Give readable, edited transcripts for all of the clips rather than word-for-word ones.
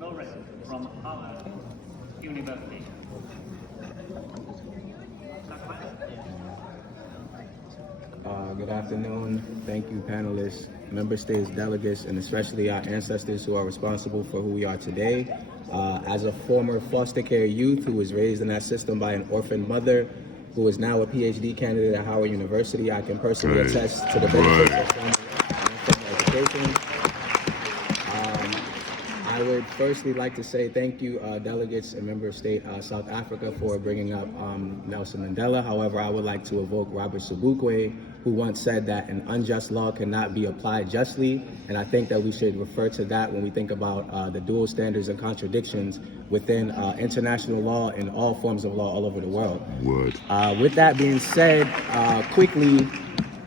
laureate from Harvard University. Good afternoon. Thank you, panelists, member states, delegates, and especially our ancestors who are responsible for who we are today. As a former foster care youth who was raised in that system by an orphan mother, who is now a Ph.D. candidate at Howard University, I can personally attest to the benefits of formal education. I would firstly like to say thank you, delegates and member state South Africa, for bringing up Nelson Mandela. However, I would like to evoke Robert Sobukwe, who once said that an unjust law cannot be applied justly, and I think that we should refer to that when we think about the dual standards and contradictions within international law and all forms of law all over the world. With that being said, quickly,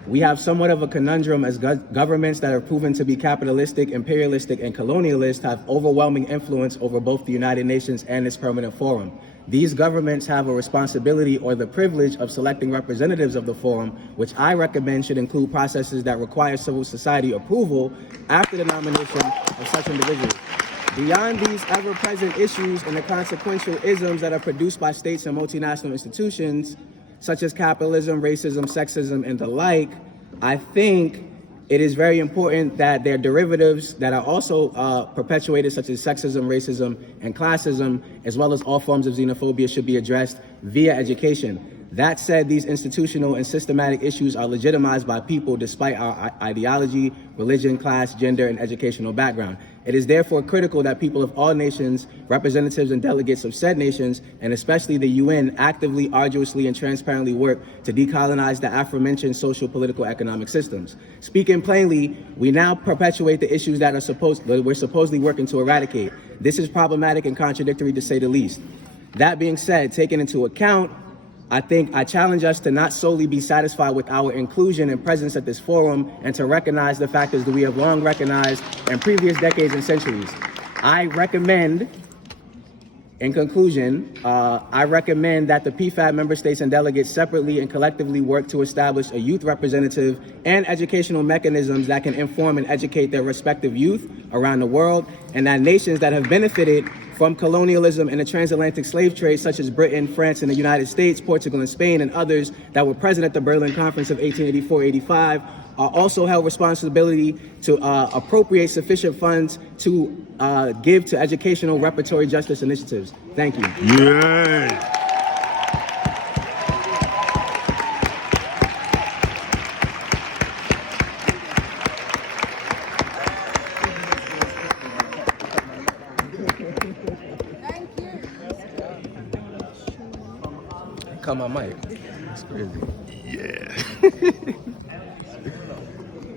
we have somewhat of a conundrum as governments that are proven to be capitalistic, imperialistic, and colonialist have overwhelming influence over both the United Nations and its permanent forum. These governments have a responsibility or the privilege of selecting representatives of the forum, which I recommend should include processes that require civil society approval after the nomination of such individuals. Beyond these ever-present issues and the consequential isms that are produced by states and multinational institutions, such as capitalism, racism, sexism, and the like, I think it is very important that their derivatives that are also perpetuated, such as sexism, racism, and classism, as well as all forms of xenophobia, should be addressed via education. That said, these institutional and systematic issues are legitimized by people despite our ideology, religion, class, gender, and educational background. It is therefore critical that people of all nations, representatives and delegates of said nations, and especially the UN, actively, arduously, and transparently work to decolonize the aforementioned social, political, economic systems. Speaking plainly, we now perpetuate the issues that we're supposedly working to eradicate. This is problematic and contradictory to say the least. That being said, taken into account, I challenge us to not solely be satisfied with our inclusion and presence at this forum and to recognize the factors that we have long recognized in previous decades and centuries. I recommend, in conclusion, I recommend that the PFAB member states and delegates separately and collectively work to establish a youth representative and educational mechanisms that can inform and educate their respective youth around the world, and that nations that have benefited from colonialism and the transatlantic slave trade, such as Britain, France, and the United States, Portugal, and Spain, and others that were present at the Berlin Conference of 1884-85, are also held responsibility to appropriate sufficient funds to give to educational reparatory justice initiatives. Thank you. Yay! Cut my mic. It's crazy. Yeah.